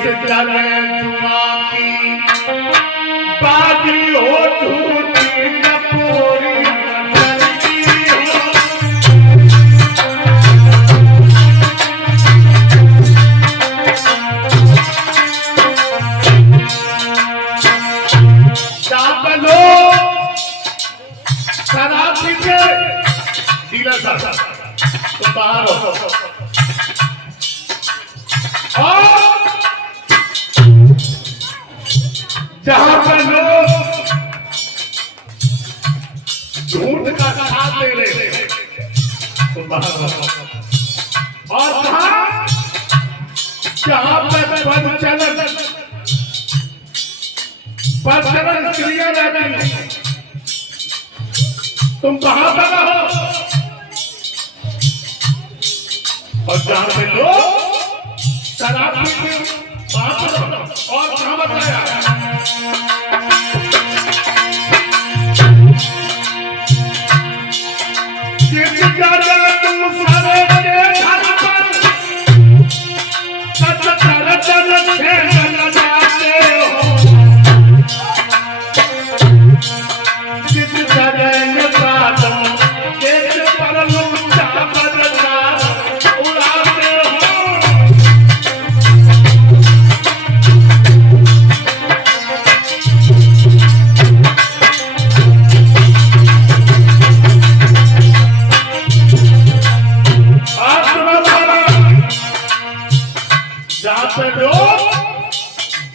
चले जुआ की बाजी हो झूठी नपूरी शराब पी के डीलर साहब तो बाहर हो और जहां पर लोग झूठ का साथ दे रहे हैं तो बाहर हो और जहां पर पदचलन स्त्रियां रहती हैं तुम कहां पर हो और जहां पे लोग शराब पीते वहां पर और कहां बताया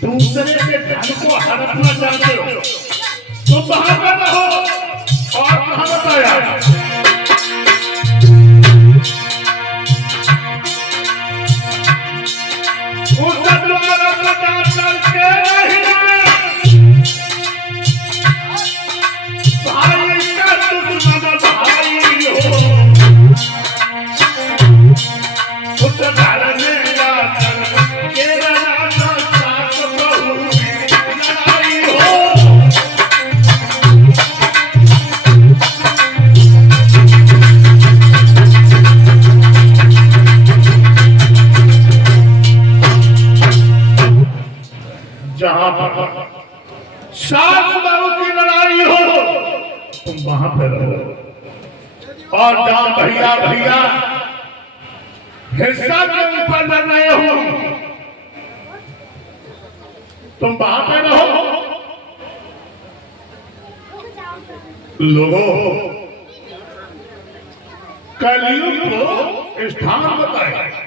दूसरे के धन को हड़पना चाहते हो तो वहां पर रहो और कहां बताया उस द्वारा पता करके भाई का दुश्मन भाई हो उस घर में जाकर केरा जहां पर सास बहू की लड़ाई हो तुम वहां पर रहो और जहां भैया भैया हिस्सा के ऊपर न रहे हो तुम वहां पर रहो लोगों कलयुग को स्थान बताए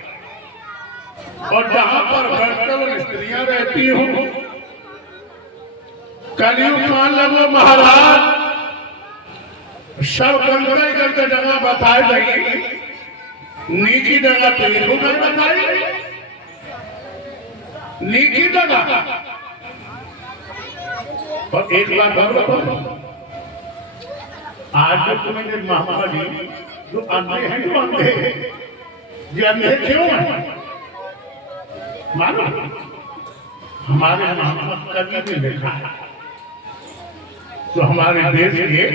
और जहां पर वर्तमान स्त्रियां रहती हो कलयुग मान लगो महाराज सब गंगा करके जगह बताई जाएगी नीची जगह तेलुगु में बताई नीची जगह और एक बात और बताओ आज जो तुम्हें महामारी जो अंधे हैं जो अंधे ये अंधे क्यों हैं मानो हमारे मोहम्मद कभी ने देखा तो हमारे देश के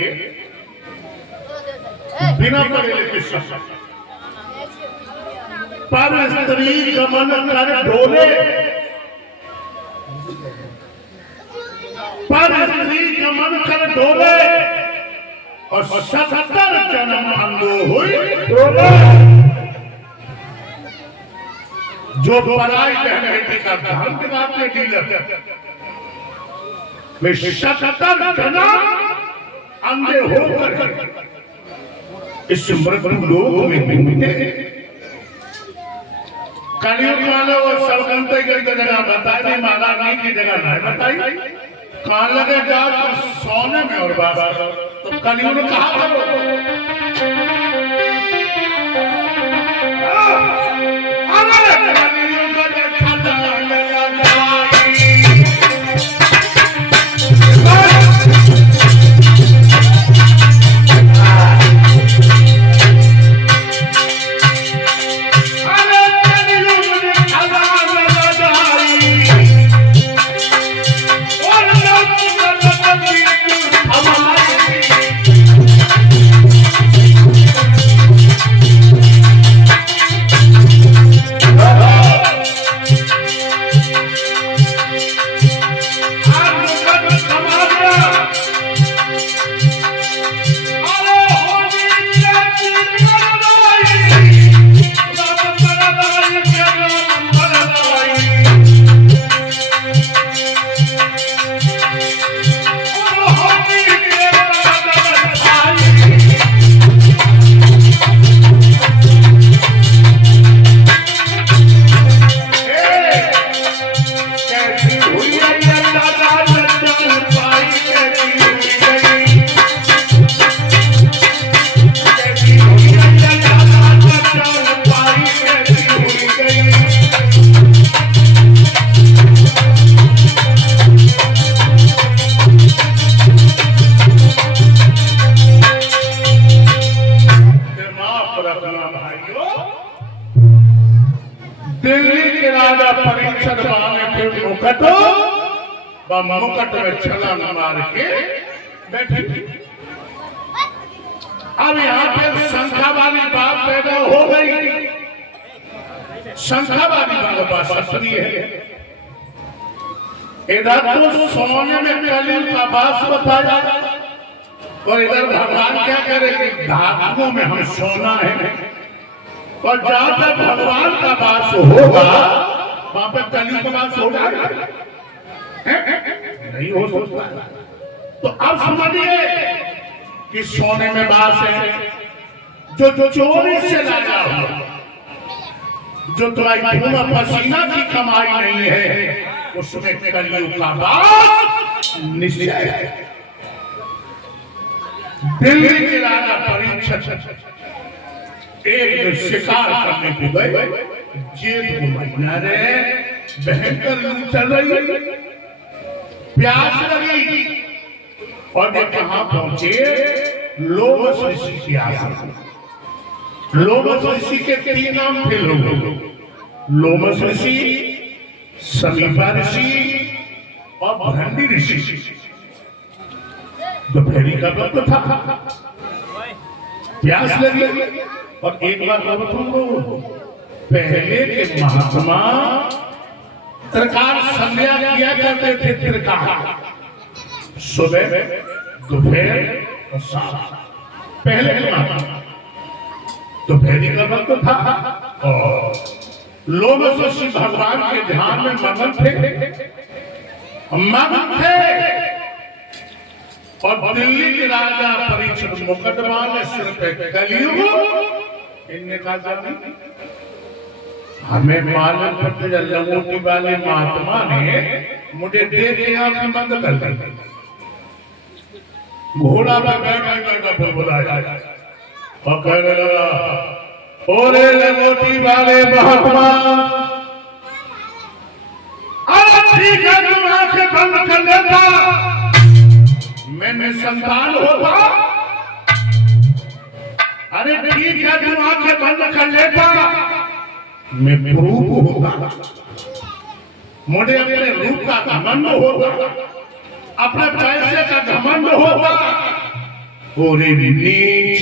बिना पढ़े लिखे पर स्त्री गमन कर ढोले पर स्त्री गमन कर ढोले और 70 जन्म अंधो हुई ढोले जो पराई बहन बेटी का धर्म के बात में डीलर वे 70 जन्म अंधे होकर इस मृत्यु लोक में घूमते कलयुग वाले वो सबगंते की जगह बताई माला नहीं की जगह नहीं बताई कहां लगे जाओ तो सोने में और बात तो कलयुग ने कहा करो दिल्ली के राजा परीक्षित ने फिर मुकुट में छलांग मार के बैठे। अब यहाँ पे संख्या वाली बात पैदा हो गई। संख्या वाली बात सही है। इधर तो सोने में कलियुग का वास बताया और इधर भगवान क्या करेंगे, धातुओं में हम सोना है। और जहां तक भगवान का वास होगा वहां पर कलियुग का वास होगा नहीं हो सकता। तो अब समझिए कि सोने में वास है, जो चोरी से लाया हुआ, जो तुम्हारी खून पसीना की कमाई नहीं है, उसमें कलियुग का वास निश्चय है। दिल्ली के राजा परीक्षित एक शिकार करने को गए। जेठ को महीना रहे, भयंकर लू चल रही, प्यास लगी और जब कहां पहुंचे, लोमस ऋषि के आश्रम। लोमस ऋषि के 3 नाम थे लोगों, लोमस ऋषि, समीपा ऋषि और भ्रंडी ऋषि। दोपहरी का वक्त था, प्यास लगी। और एक बार बताऊं, पहले के महात्मा त्रिकाल संध्या किया करते थे। त्रिकाल सुबह, दोपहर और शाम। पहले के महात्मा दोपहरी का वक्त था और लोग ऋषि भगवान के ध्यान में मगन थे। और दिल्ली के राजा परीक्षित मुकदमा ने सिर पे कलियुग इनने कहा, हमें मालूम पड़ता लंगोटी वाले महात्मा ने मुझे देख के आंखें बंद कर दी। घोड़ा पे बैठा बुलबुलाया और कहने लगा, ओरे लंगोटी वाले महात्मा, अरे ठीक है तुम आंखें बंद कर लेता, मैंने संतान होगा। अरे ठीक है तुम आंखें बंद कर लेता, मैं रूप होगा, मुझे अपने रूप का घमंड होगा, अपने पैसे का घमंड होगा। ओरे नीच,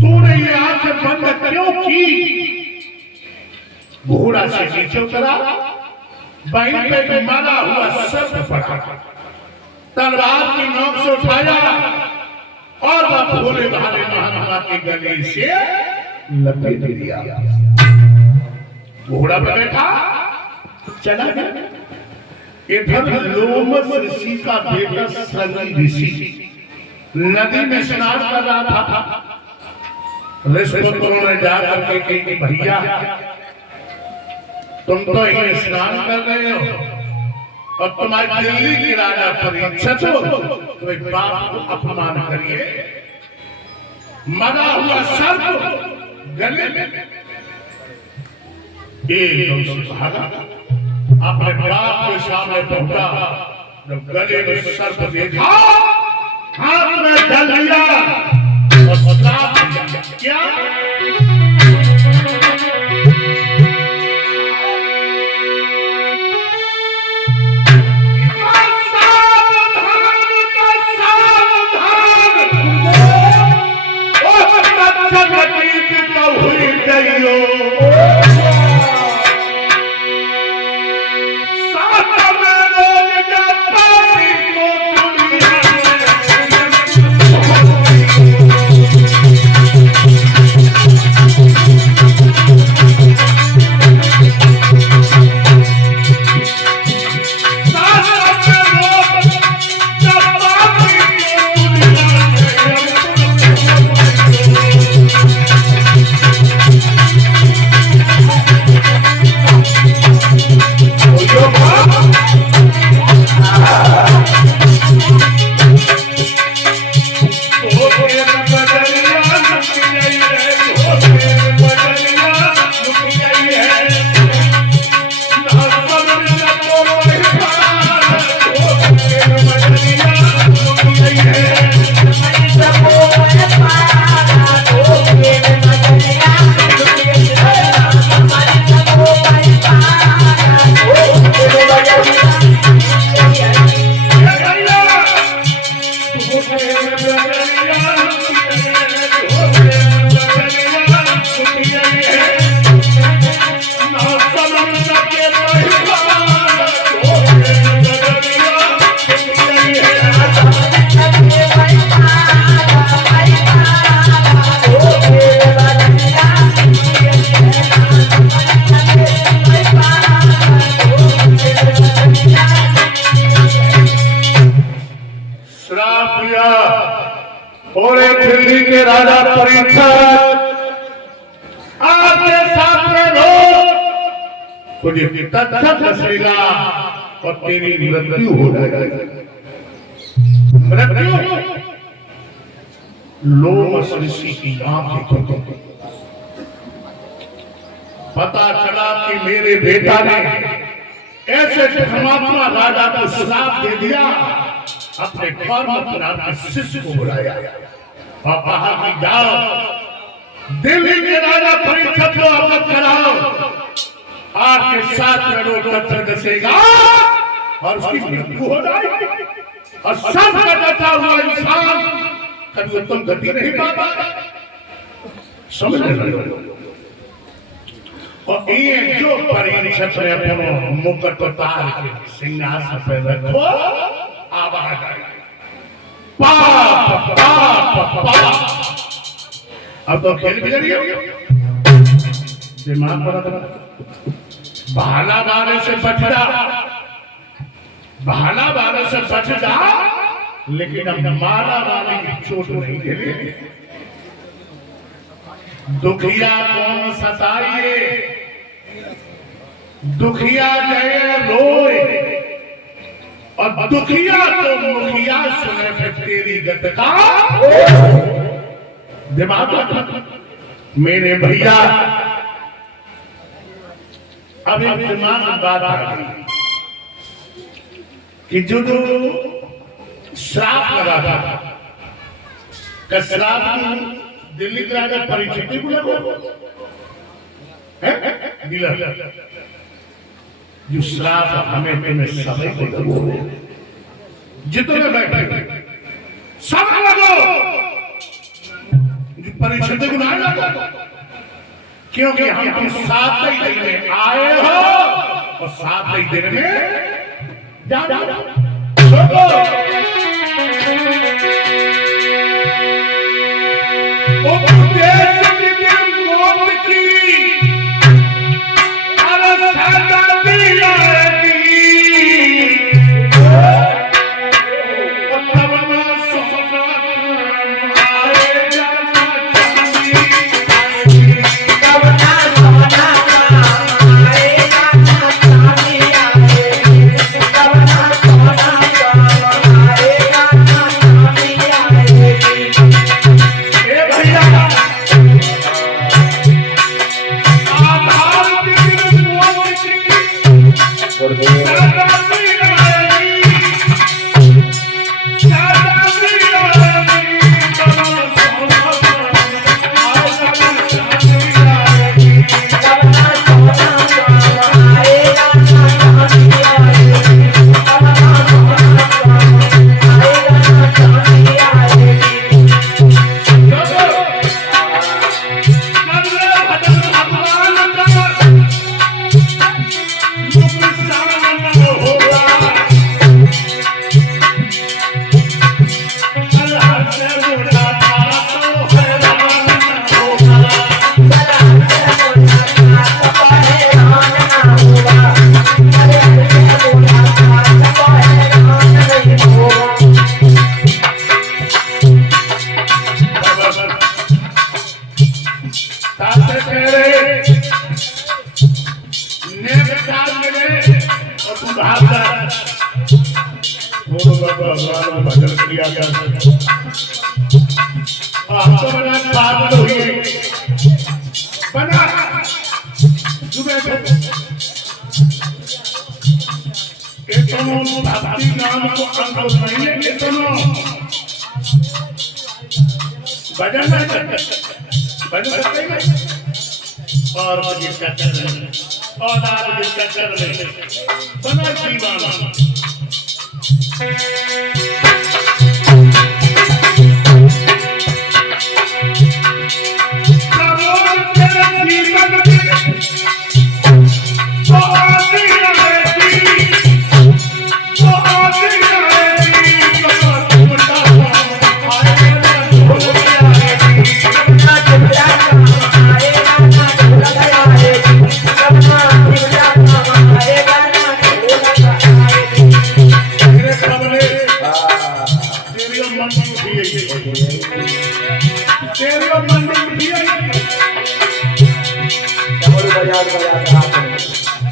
तूने ये आंखें बंद क्यों की? घोड़ा से नीचे उतरा, बहन पे मारा हुआ सर्प पड़ा, तलवार की नोक से उठाया और वह भोले भाले महात्मा के गले से लपेट दिया। घोड़ा पर बैठा चला गया। इधर लोमस ऋषि का बेटा सनी ऋषि नदी में स्नान कर रहा था। ऋषिपुत्रों ने जाकर के कही कि भैया तुम तो ये स्नान कर रहे हो और तुम्हारी दिल्ली की राजा परीक्षित हो, तो एक बाप को अपमान करिए। मरा हुआ सर्प गले में एक भागा, अपने बाप के सामने पहुंचा। जब गले में सर्प देखा, हाथ में जल लिया और श्राप दिया। क्या तुझे तत्थ दसेगा और तेरी मृत्यु हो जाएगी। मृत्यु लोमश ऋषि की आंखें खोलती। पता चला कि मेरे बेटा ने ऐसे धर्मात्मा राजा को श्राप दे दिया, अपने कर्म पर अपने शिष्य को बुलाया और कहा कि जाओ दिल्ली के राजा परीक्षित को अवगत कराओ, आपके 7 करोड़ तत्व दसेगा और उसकी मृत्यु हो जाएगी और सब का डटा हुआ इंसान कभी उत्तम गति नहीं पाता। समझ रहे? और ये जो परीक्षित ने अपने मुकुट उतार के सिंहासन पर रखो, आवाज आई पाप पाप पाप। अब तो खेल बिगड़ गया। दिमाग पर भाला वाले से बच जा, भाला वाले से बच जा, लेकिन अब माला वाले की चोट नहीं झेले। दुखिया कौन सताइए, दुखिया गए रोए और दुखिया तो मुखिया सुने फिर तेरी गत का। दिमाग मेरे भैया, अब एक दिमाग में बात आ गई कि जो श्राप लगा था, श्राप दिल्ली के राजा परीक्षित को लगा जो श्राप हमें में समय को लगो, जितने बैठे सब लगो, परीक्षित को ना लगो, क्योंकि हम 7 ही दिन में आए हो और 7 ही दिन में जा भजन किया गया पागल हुई बना भक्ति नाम को अंकुश नहीं है, भजन और जिसका चरण और आज जिसका चरण बना जीवन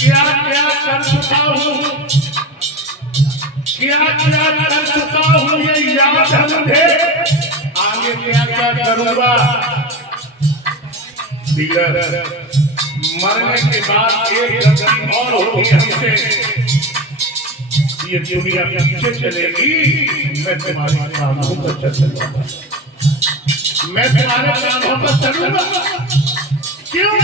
क्या क्या क्या कर चुका हूँ ये याद है मुझे, आगे क्या क्या करूंगा। दीगर मरने के बाद एक गलती और होगी हमसे, ये दुनिया पीछे चलेगी, मैं तुम्हारे कानों पर चलूंगा, मैं तुम्हारे कानों पर चलूंगा। क्यों?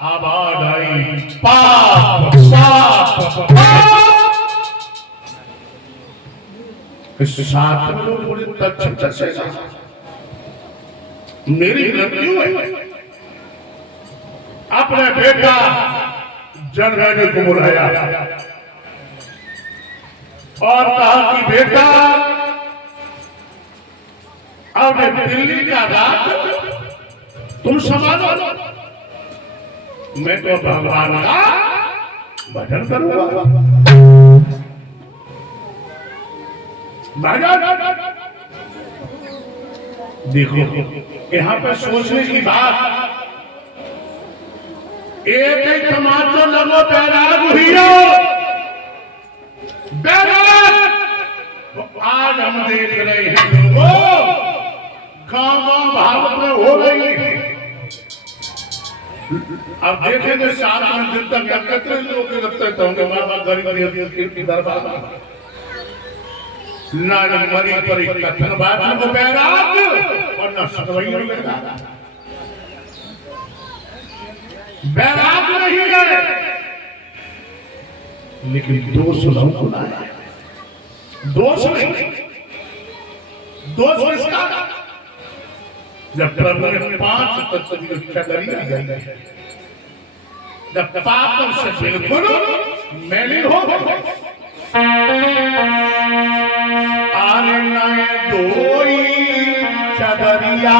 आबाद आई पाप पाप इस साथ में लोग बड़े तच्छ से मेरी मृत्यु है। अपने बेटा जनरल को बुलाया और कहा कि बेटा अब दिल्ली का राज तुम संभालो, मैं तो भगवान का भजन करूंगा। देखो यहाँ पे सोचने की बात, एक एक तमाचो लगो बैराग हुई बैराग। आज हम देख रहे हैं लोगों गाँव भारत में हो रही है। अब देखेंगे 7 दिन तक एकत्र लोग लगते होंगे मामा गरीब की दरबार ना मरी पर कथन बात को बैराग और न सदवई बैराग नहीं गए, लेकिन दोष हमको लाया। दोष नहीं, दोष इसका जब प्रभु ने 5 तत्व की रक्षा करी, जब पाप से बिल्कुल मैली हो आने नए दोई चदरिया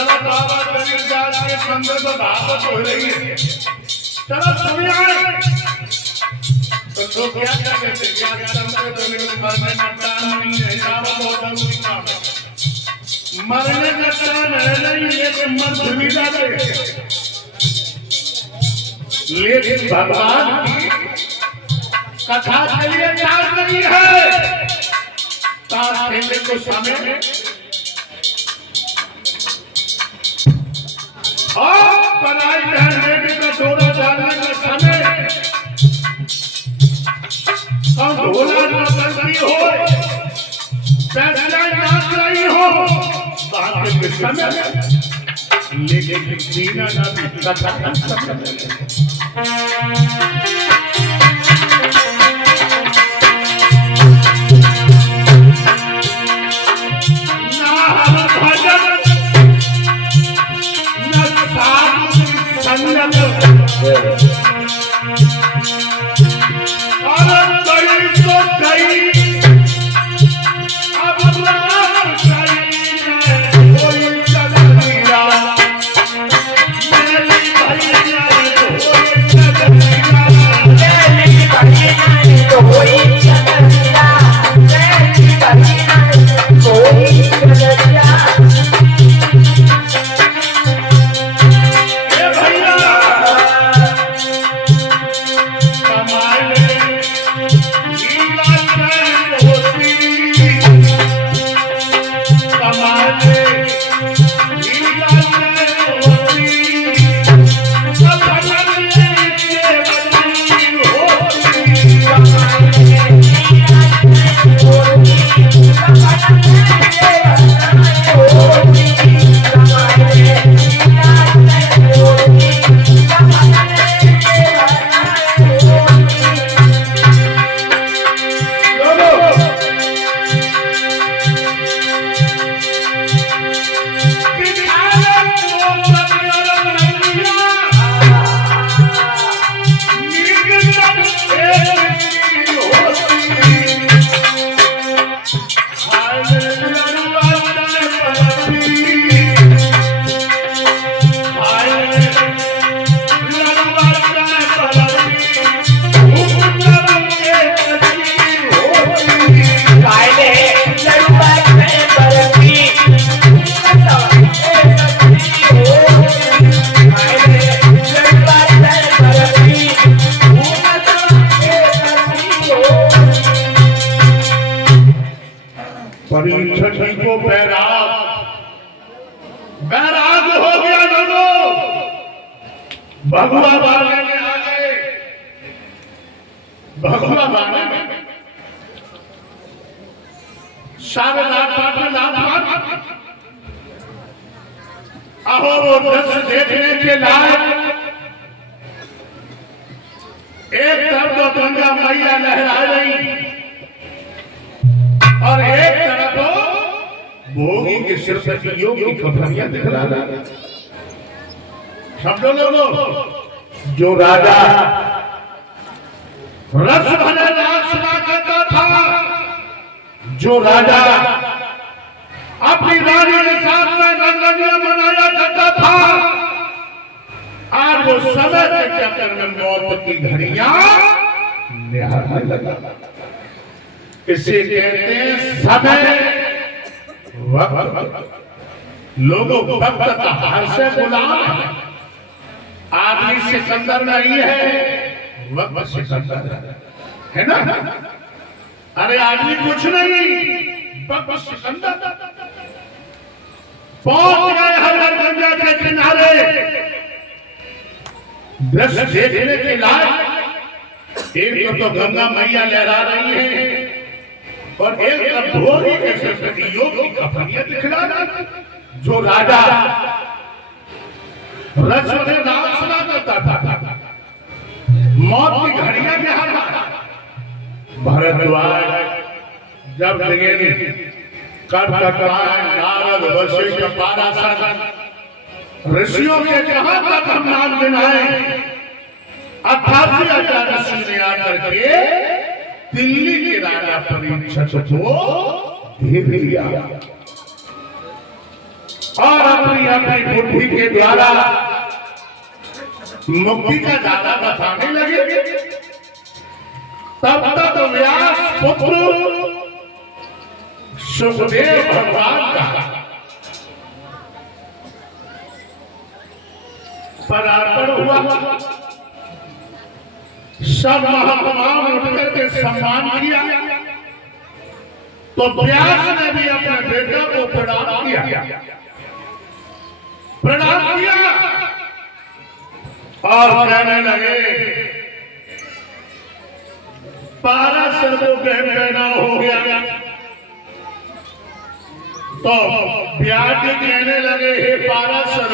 चलो बाबा कबीर दास के संग तो भागवत हो रही है, चलो सुनिए। तो लोग क्या कहते थे, क्या करते थे, मरने का टाइम नहीं है, बहुत जरूरी काम है, मरने का टाइम है नहीं, लेकिन मर भी जाते। लेकिन भगवान की कथा के लिए चाल रही है, ताश खेलने को समय और बनाई रहने का जोड़ा डालने का समय, हम भोला नाचती हो, पैसा नाच रही हो बात के समय, लेकिन दीना ना कथा छठी को बैराग हो गया, लोगों भगवा बाने में आ गए, भगवा बाने में सारे अहो वो दृश्य देखने के लायक, एक तरफ तो गंगा मैया लहरा रही और एक तरफ भोगी के सिर पर योग की खबरियां दिखला रहा। समझो लोगों, जो राजा रस भरे राग सुना करता था, जो राजा अपनी रानी के साथ में रंगरलियां मनाया करता था, आज वो समय के चक्कर में मौत की घड़ियां निहारने लगा। इसे कहते हैं समय वक्त। लोगों वक्त का हार से गुलाम है, आदमी सिकंदर नहीं है, वक्त सिकंदर है ना। अरे आदमी कुछ नहीं, वक्त सिकंदर। पहुंच गए हर गंगा के किनारे, दृश्य देखने के लायक। एक तो गंगा मैया लहरा रही है और एक तरफ भोगी के सिर पर योग की खबरियां दिखला रहा। जो राजा रस भरे राग सुना करता था, मौत की घड़ियां निहार रहा। भरद्वाज जब लगे नारद वशिष्ठ पाराशर ऋषियों के जहां तक हम नाम गिनाए, 88 ऋषि ने आकर के दिल्ली के राजा परीक्षित को घेर लिया और अपनी अपनी बुद्धि के द्वारा मुक्ति का दादा बताने लगे। तब तक व्यास पुत्र सुखदेव भगवान का पदार्पण हुआ। सब महात्माओं ने उठकर के सम्मान किया, तो व्यास ने भी अपने बेटे को प्रणाम किया और कहने लगे, पाराशर को कहना हो गया। तो व्यास जी कहने लगे, हे पाराशर,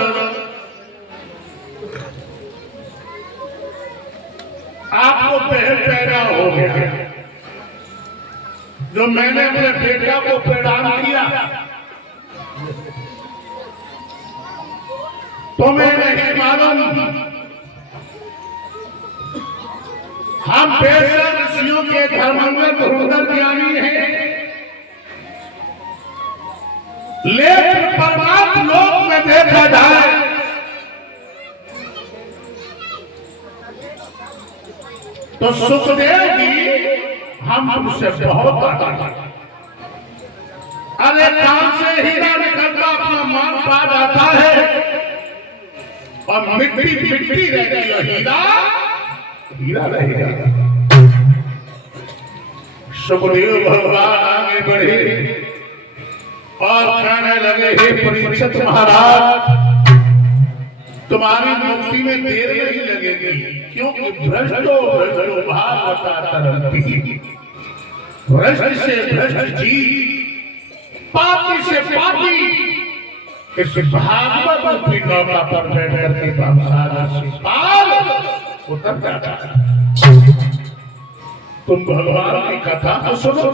आपको बहन पैदा हो गया, जो मैंने अपने बेटा को प्रदान किया तुम्हें नहीं मालूम। हम बेशक ऋषियों के धर्मांगन धुरंधर ज्ञानी हैं, लेकिन परमात्म लोक में देखा जाए तो सुखदेव जी हम तुमसे बहुत आगे। अरे कान से हीरा निकलता अपना मान पा जाता है और मिट्टी मिट्टी रहती है, हीरा हीरा रहेगा। सुखदेव भगवान आगे बढ़े और कहने लगे, हे परीक्षित महाराज, तुम्हारी मुक्ति में देर नहीं लगेगी, क्योंकि भ्रष्टो भागवता तरंती, भ्रष्ट से भ्रष्ट जी, पापी से पापी इस भागवत रूपी नौका पर बैठ करके पार उतर जाता है। तुम भगवान की कथा तो सुनो।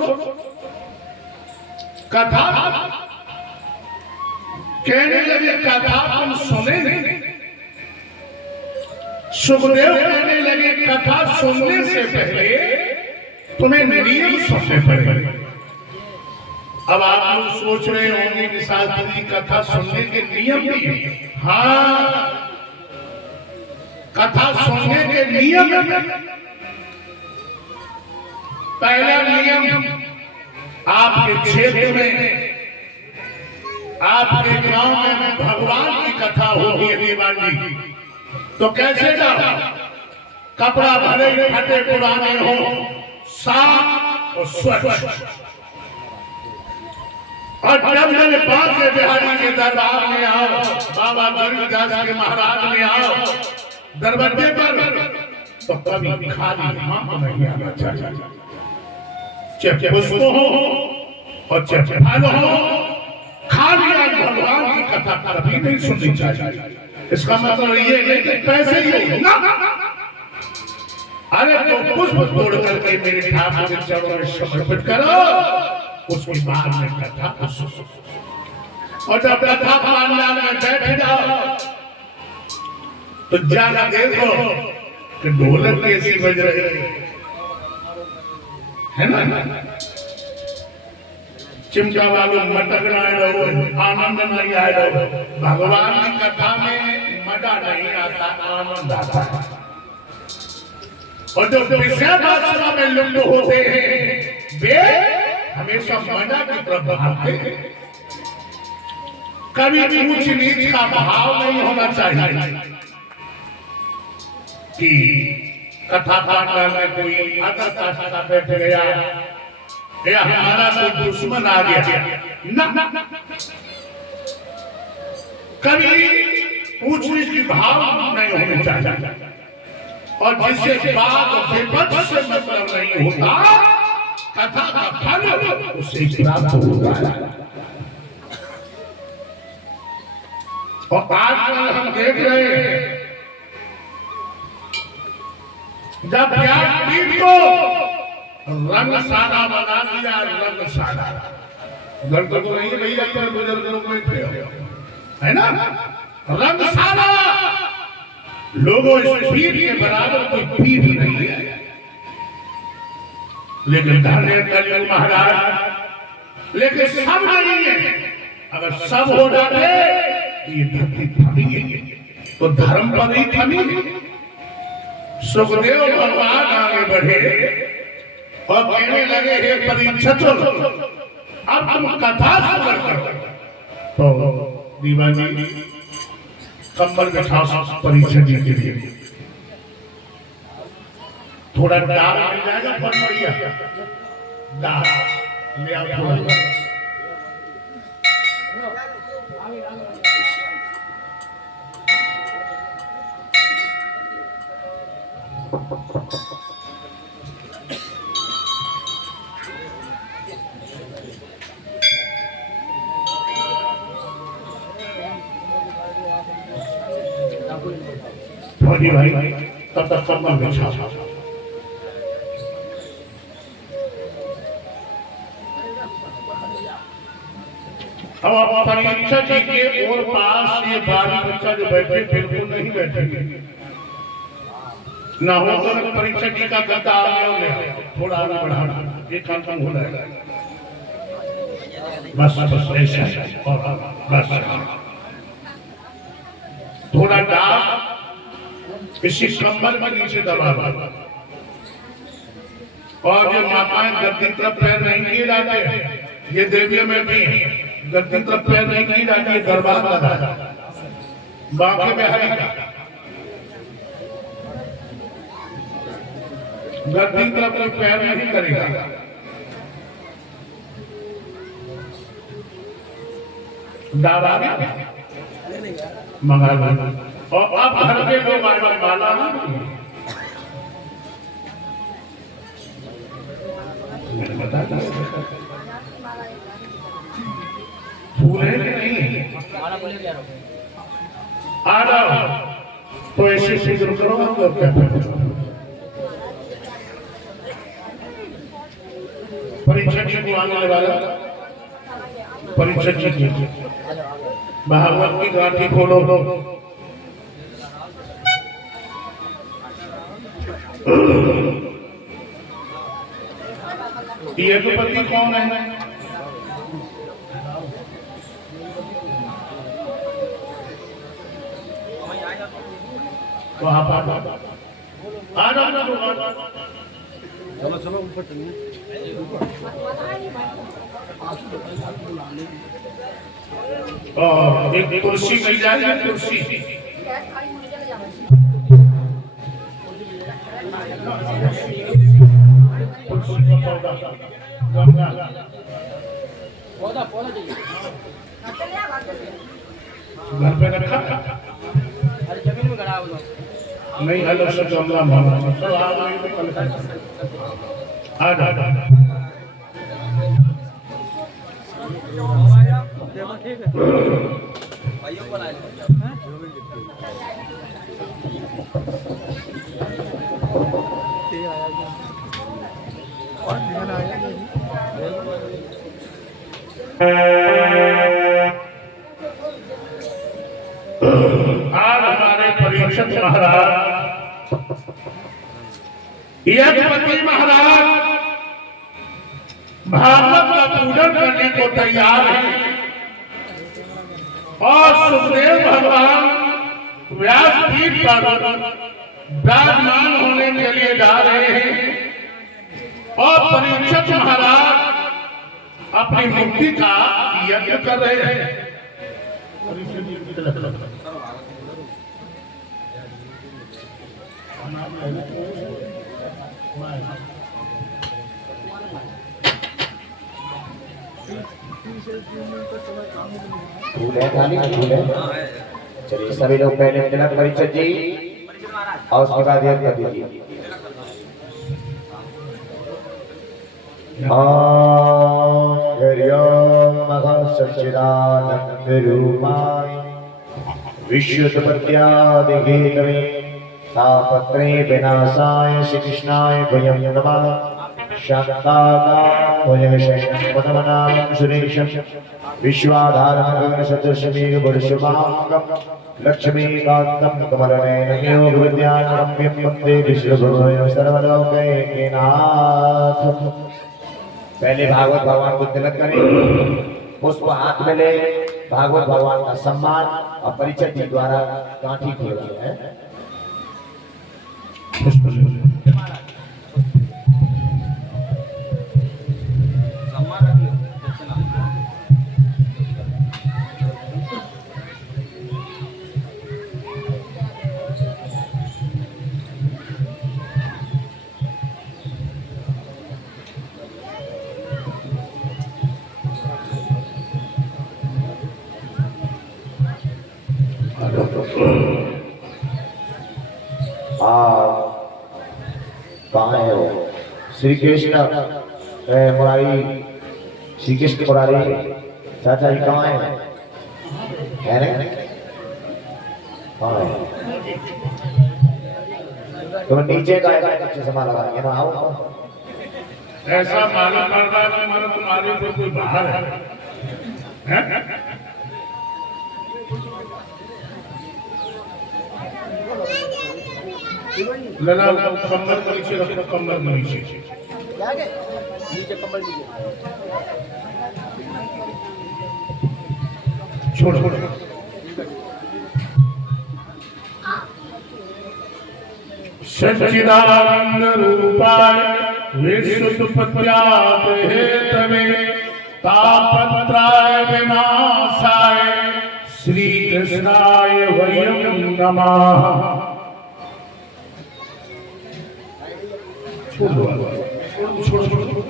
कथा कहने लगे, कथा तुम सुने नहीं। सुखदेव कहने लगे, कथा सुनने से पहले तुम्हें नियम सुनने पड़ेंगे। अब आप लोग सोच रहे होंगे कि साधु की कथा सुनने के नियम भी, हाँ, कथा सुनने के नियम। पहला नियम, आपके क्षेत्र में, आपके गांव में भगवान की कथा होगी दीवानी, तो कैसे जाओ? कपड़ा भरे फटे पुराने हो, साफ और स्वच्छ, और जब जब बात से बिहारी के दरबार में आओ, बाबा गरीबदास के महाराज में आओ दरवाजे पर, तो कभी खाली हाथ नहीं आना चाहिए। चाहे पुष्प हो और चाहे फल हो, खाली आज भगवान की कथा कभी नहीं सुननी चाहिए। इसका मतलब ये नहीं कि पैसे ही ना, अरे तो पुष्प तोड़ करके मेरे ठाकुर के चरणों में समर्पित करो, उसके बाद में कथा और जब कथा पांडाल में बैठ जाओ तो जाना देखो कि ढोलक कैसी बज रही है ना, चिमटा वालों मटक रहो, आनंद नहीं आ रहा। भगवान की कथा में मजा नहीं आता, आनंद आता है। और जो विषय वासना में लिप्त होते हैं वे हमेशा मजा की तरफ भागते हैं। कभी ऊंच नीच का भाव नहीं होना चाहिए कि कथा पांडाल में कोई अगर काटा बैठ गया या हमारा कोई दुश्मन आ गया ना, कभी ऊंच नीच की भाव नहीं होने चाहिए। और जिससे बात विपक्ष से मतलब नहीं होता, कथा का फल उसे प्राप्त होता है। और आजकल हम देख रहे हैं, जब व्यासपीठ को रंगशाला बना दिया, रंगशाला घर तो नहीं भैया, बुजुर्गों को है ना, रंगशाला लोगों इस पीठ के बराबर कोई पीठ नहीं है। लेकिन धन्य कलयुग महाराज, लेकिन सब नहीं है, अगर सब हो जाते तो ये धरती थमेगी, तो धर्म पर ही थमी। सुखदेव भगवान आगे बढ़े और कहने लगे, हे परीक्षित, अब तुम कथा सुन करो। तो दीवानी कंबल बिछाओ परीक्षित जी के लिए, थोड़ा डाल मिल जाएगा, पर बढ़िया डाल ले आओ थोड़ा। भाई तब तक कंबल बिछाओ। अब आप परीक्षा जी के और पास ये बारी बच्चा जो बैठे बिल्कुल नहीं बैठेंगे, ना हो तो परीक्षा जी का गद्दा थोड़ा आगे बढ़ाना, ये काम हो जाएगा। बस बस ऐसा और बस थोड़ा डाल इसी कंबल के नीचे दबा दो। और जो माताएं गद्दी तरफ पैर नहीं किए जाते, ये देवियों में भी गद्दी तरफ पैर नहीं किए जाती, दरबार लगा बाकी में हरी का गद्दी तरफ कोई पैर नहीं करेगा। दादा मंगा लो। और अब घर के लोग माला फूल है कि नहीं आ जाओ, तो ऐसे शीघ्र करो। परीक्षा को आने वाला परीक्षा भागवत की गांठी खोलो। यज्ञपति कौन है? तो आप आ जाओ। चलो चलो ऊपर चलिए। एक कुर्सी मिल जाएगी, कुर्सी पौधा चाहिए घर पे रखा, अरे जमीन में गड़ा हुआ नहीं। हेलो सर गमला मामा तो आ गए तो कल आ जा ठीक है भाइयों को लाए हैं। और ध्यान आया आज हमारे परीक्षित महाराज, यज्ञपति महाराज भागवत का पूजन करने को तैयार है और सुखदेव भगवान व्यासपीठ पर विराजमान होने के लिए जा रहे हैं और परीक्षित महाराज अपनी मुक्ति का यज्ञ कर रहे हैं। फूल है खाली फूल है। चलिए सभी लोग पहले तिलक परीक्षित जी और उसके बाद यज्ञ कर दीजिए। सच्चिदानंद रूपाय विश्वोत्पत्त्यादिहेतवे तापत्रय विनाशाय श्री कृष्णाय वयं नमः। शान्ताकारं पद्मनाभं सुरेशं विश्वाधारं गगनसदृशमेघवर्षभागं लक्ष्मीकान्तं कमलनयनं योगविद्यारम्भं वन्दे विश्वगुरुं सर्वलोकैकनाथं। पहले भागवत भगवान को तिलक करें, पुष्प हाथ में ले भागवत भगवान का सम्मान और परिचय जी द्वारा कांठी खोल रहे हैं। कहाँ है वो श्री कृष्ण मुरारी, श्री कृष्ण मुरारी चाचा जी कहाँ है रे? कहाँ है? तो नीचे का नीचे से माला लगा ना आओ। ऐसा मालूम पड़ रहा है कि तुम्हारे को कोई बाहर है, हैं? लगा कमर के नीचे रखो, कमर के नीचे नीचे कमर नीचे छोड़ो। सच्चिदानंद रूपाय विश्वोत्पत्त्यात् हेतवे तापत्राय विनाशाय श्री कृष्णाय वयं नमः। छोड़ो छोड़ो छोड़ो।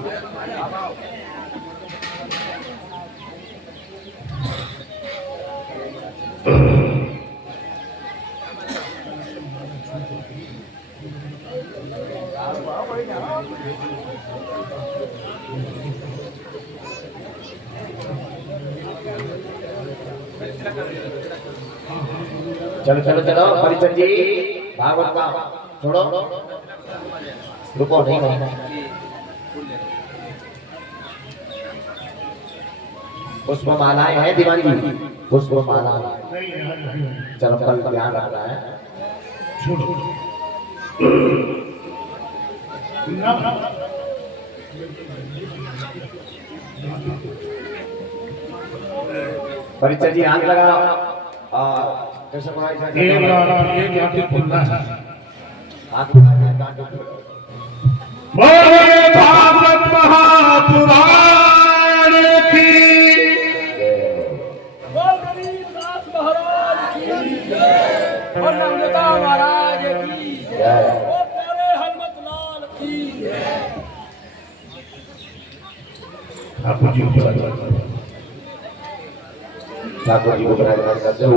चलो चलो चलो परिचय जी भागवत का छोड़ो, रुको नहीं। पुष्प मालाएं हैं दीवानी जी, पुष्प माला चलो कल ध्यान रखना है। परिचय जी हाथ लगा और कृष्ण कुमार जी ये खुलना है। हाथ लगा बोले भागवत महापुराण की, बोल गरीबदास महाराज की जय, बोल नवजोता महाराज की जय, बोल प्यारे हनुमत लाल की जय। ठाकुर जी ठाकुर जी को विराजमान करते हो।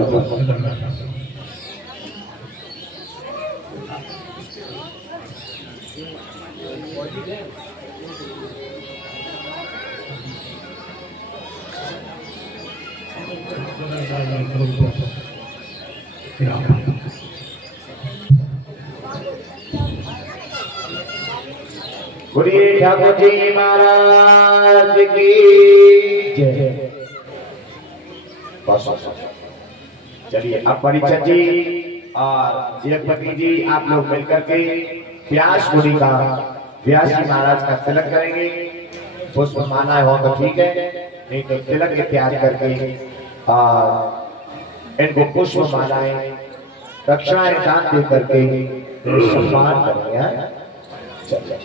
बोलिए ठाकुर जी महाराज की जय। बस चलिए अब परिचय जी और जगपति जी आप लोग मिलकर के व्यास मुनि का, व्यास जी महाराज का तिलक करेंगे। पुष्प माला हो तो ठीक है, नहीं तो तिलक इत्यादि करके और इनको पुष्प मालाएं दक्षिणाएं दान दे करके सम्मान करेंगे। चलिए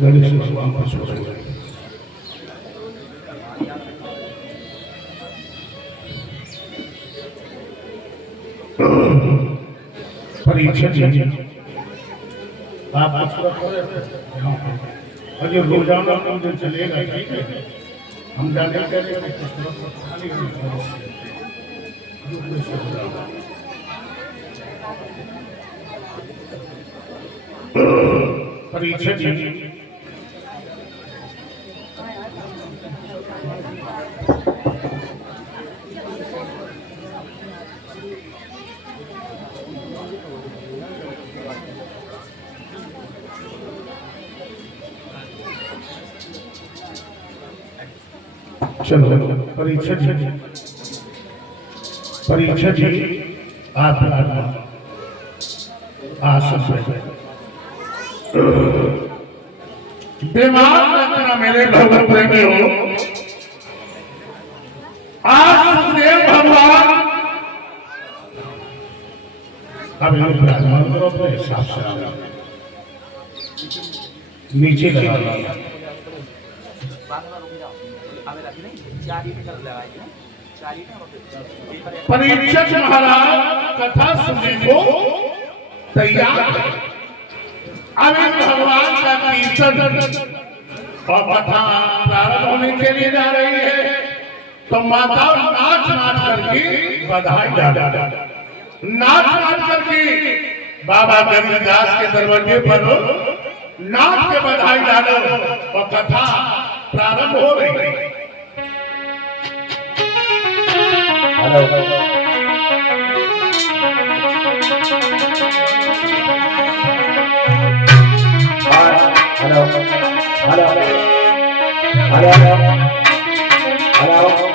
गणेश भगवान का सोच परीक्षा जी आप और ये रोजाना दिन चलेगा, ठीक है? हम जाने परीक्षा जी चलो परीक्षा जी आप आसन पे बीमार न करना मेरे भगवत प्रेमी हो। आज सुखदेव भगवान अब लोग विराजमान करो अपने हिसाब से नीचे लगा परीक्षक महाराज कथा सुनने को तैयार है। अब इन भगवान का कीर्तन और कथा प्रारंभ होने के लिए जा रही है, तो माता नाच नाच करके बधाई डाला, नाच नाच करके बाबा गरीबदास के दरवाजे पर नाच के बधाई डालो और कथा प्रारंभ हो रही है। Hello hello hello hello hello